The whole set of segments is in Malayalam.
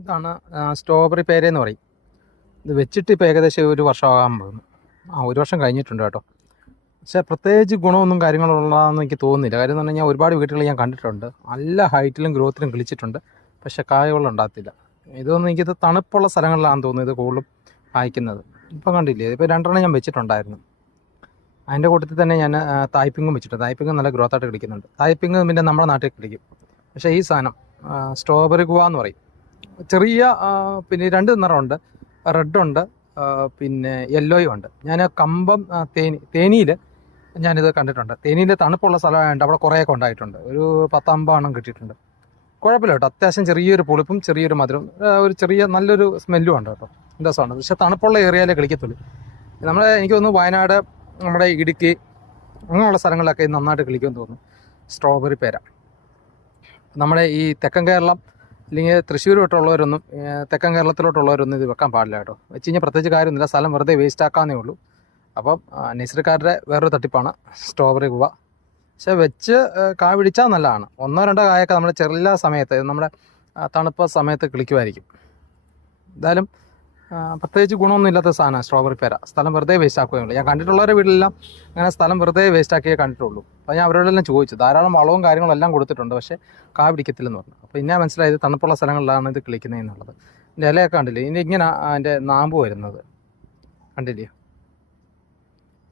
ഇതാണ് സ്ട്രോബെറി പേരയെന്ന് പറയും. ഇത് വെച്ചിട്ട് ഇപ്പോൾ ഏകദേശം ഒരു വർഷമാകാൻ പോകുന്നു. ഒരു വർഷം കഴിഞ്ഞിട്ടുണ്ട് കേട്ടോ. പക്ഷേ പ്രത്യേകിച്ച് ഗുണമൊന്നും കാര്യങ്ങളുള്ളതെന്ന് എനിക്ക് തോന്നുന്നില്ല. കാര്യം എന്ന് പറഞ്ഞു കഴിഞ്ഞാൽ ഒരുപാട് വീടുകൾ ഞാൻ കണ്ടിട്ടുണ്ട്, നല്ല ഹൈറ്റിലും ഗ്രോത്തിലും കിളിച്ചിട്ടുണ്ട്, പക്ഷേ കായകളുണ്ടാകത്തില്ല. ഇതൊന്നും എനിക്കിത് തണുപ്പുള്ള സ്ഥലങ്ങളിലാണെന്ന് തോന്നുന്നു ഇത് കൂടുതലും കായ്ക്കുന്നത്. ഇപ്പം കണ്ടില്ലേ, ഇപ്പോൾ 2 ഞാൻ വെച്ചിട്ടുണ്ടായിരുന്നു. അതിൻ്റെ കൂട്ടത്തിൽ തന്നെ ഞാൻ തായ്പിങ്ങും വെച്ചിട്ടുണ്ട്. തായ്പിങ്ങും നല്ല ഗ്രോത്തായിട്ട് കിളിക്കുന്നുണ്ട്. തായ്പിങ്ങ് പിന്നെ നമ്മുടെ നാട്ടിൽ കിളിക്കും. പക്ഷേ ഈ സാധനം സ്ട്രോബെറി ഗുവ എന്ന് പറയും. ചെറിയ പിന്നെ 2 നിറമുണ്ട്, റെഡുണ്ട്, പിന്നെ യെല്ലോയും ഉണ്ട്. ഞാൻ കമ്പം തേനിയിൽ ഞാനിത് കണ്ടിട്ടുണ്ട്. തേനിയിൽ തണുപ്പുള്ള സ്ഥലമായതുകൊണ്ട് അവിടെ കുറേയൊക്കെ ഉണ്ടായിട്ടുണ്ട്. ഒരു 10-50 എണ്ണം കിട്ടിയിട്ടുണ്ട്. കുഴപ്പമില്ല കേട്ടോ. അത്യാവശ്യം ചെറിയൊരു പുളിപ്പും ചെറിയൊരു മധുരം, ഒരു ചെറിയ നല്ലൊരു സ്മെല്ലും ഉണ്ട് കേട്ടോ. രസമാണ്. പക്ഷേ തണുപ്പുള്ള ഏരിയയിലേ കളിക്കത്തുള്ളൂ. എനിക്ക് തോന്നുന്നു വയനാട്, നമ്മുടെ ഇടുക്കി അങ്ങനെയുള്ള സ്ഥലങ്ങളിലൊക്കെ നന്നായിട്ട് കളിക്കുമെന്ന് തോന്നുന്നു സ്ട്രോബെറി പേര. നമ്മുടെ ഈ തെക്കൻ കേരളം അല്ലെങ്കിൽ തൃശ്ശൂർ തൊട്ടുള്ളവരൊന്നും, തെക്കൻ കേരളത്തിലോട്ടുള്ളവരൊന്നും ഇത് വെക്കാൻ പാടില്ല കേട്ടോ. വെച്ച് കഴിഞ്ഞാൽ പ്രത്യേകിച്ച് കാര്യമൊന്നുമില്ല, സ്ഥലം വെറുതെ വേസ്റ്റ് ആക്കാന്നേ ഉള്ളൂ. അപ്പം നഴ്സറിക്കാരുടെ വേറൊരു തട്ടിപ്പാണ് സ്ട്രോബെറി ഗുവ. പക്ഷേ വെച്ച് കായ പിടിച്ചാൽ നല്ലതാണ്. 1-2 കായൊക്കെ നമ്മുടെ ചെറിയ സമയത്ത്, നമ്മുടെ തണുപ്പ് സമയത്ത് കിളിക്കുമായിരിക്കും. എന്തായാലും പ്രത്യേകിച്ച് ഗുണമൊന്നും ഇല്ലാത്ത സാധനമാണ് സ്ട്രോബെറി പേര. സ്ഥലം വെറുതെ വേസ്റ്റ് ആക്കുകയുള്ളൂ. ഞാൻ കണ്ടിട്ടുള്ളവരുടെ വീട്ടിലെല്ലാം അങ്ങനെ സ്ഥലം വെറുതെ വേസ്റ്റ് ആക്കിയേ കണ്ടിട്ടുള്ളൂ. അപ്പോൾ ഞാൻ അവരോടെല്ലാം ചോദിച്ചു, ധാരാളം വളവും കാര്യങ്ങളും എല്ലാം കൊടുത്തിട്ടുണ്ട്, പക്ഷേ കായ പിടിക്കത്തില്ലെന്ന് പറഞ്ഞു. അപ്പോൾ ഇന്നെ മനസ്സിലായത് തണുപ്പുള്ള സ്ഥലങ്ങളിലാണ് ഇത് കിളിക്കുന്നതെന്നുള്ളത്. ഇതിൻ്റെ ഇലയൊക്കെ കണ്ടില്ലേ, ഇനി ഇങ്ങനെ അതിൻ്റെ നാമ്പ് വരുന്നത് കണ്ടില്ലേ.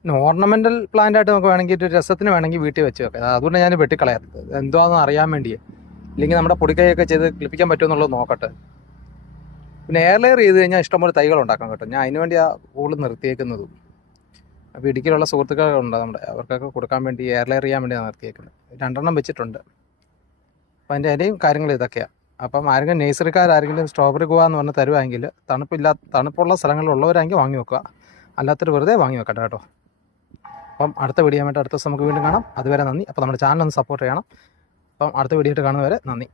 പിന്നെ ഓർണമെൻ്റൽ പ്ലാന്റായിട്ട് നമുക്ക് വേണമെങ്കിൽ ഒരു രസത്തിന് വേണമെങ്കിൽ വീട്ടിൽ വെച്ച് വെക്കാം. അതുകൊണ്ട് ഞാൻ വെട്ടിക്കളയാത്തത്, എന്തുവാണെന്ന് അറിയാൻ വേണ്ടിയേ. ഇല്ലെങ്കിൽ നമ്മുടെ പൊടിക്കൈയൊക്കെ ചെയ്ത് കിളിപ്പിക്കാൻ പറ്റുമെന്നുള്ളത് നോക്കട്ടെ. പിന്നെ എയർ ലെയർ ചെയ്ത് കഴിഞ്ഞാൽ ഇഷ്ടംപോലെ തൈകൾ ഉണ്ടാക്കാം കേട്ടോ. ഞാൻ അതിന് വേണ്ടി കൂടുതൽ നിർത്തിയേക്കുന്നതും. അപ്പോൾ ഇടുക്കിയിലുള്ള സുഹൃത്തുക്കളുണ്ട് നമ്മുടെ, അവർക്കൊക്കെ കൊടുക്കാൻ വേണ്ടി എയർ ലെയർ ചെയ്യാൻ വേണ്ടിയാണ് നിർത്തിയേക്കുന്നത്. 2 വെച്ചിട്ടുണ്ട്. അപ്പോൾ അതിൻ്റെ ഇലയും കാര്യങ്ങളും ഇതൊക്കെയാണ്. അപ്പം ആരെങ്കിലും നഴ്സറിക്കാരെങ്കിലും സ്ട്രോബെറി ഗുവ എന്ന് പറഞ്ഞ് തരുവാണെങ്കിൽ, തണുപ്പുള്ള സ്ഥലങ്ങളിലുള്ളവരാണെങ്കിൽ വാങ്ങി വെക്കുക, അല്ലാത്തൊരു വെറുതെ വാങ്ങി വെക്കട്ടെ കേട്ടോ. അപ്പം അടുത്ത വീഡിയോ ആയിട്ട് അടുത്ത ദിവസം നമുക്ക് വീണ്ടും കാണാം. അതുവരെ നന്ദി. അപ്പോൾ നമ്മുടെ ചാനൽ ഒന്ന് സപ്പോർട്ട് ചെയ്യണം. അപ്പം അടുത്ത വീഡിയോ ആയിട്ട് കാണുന്നവരെ നന്ദി.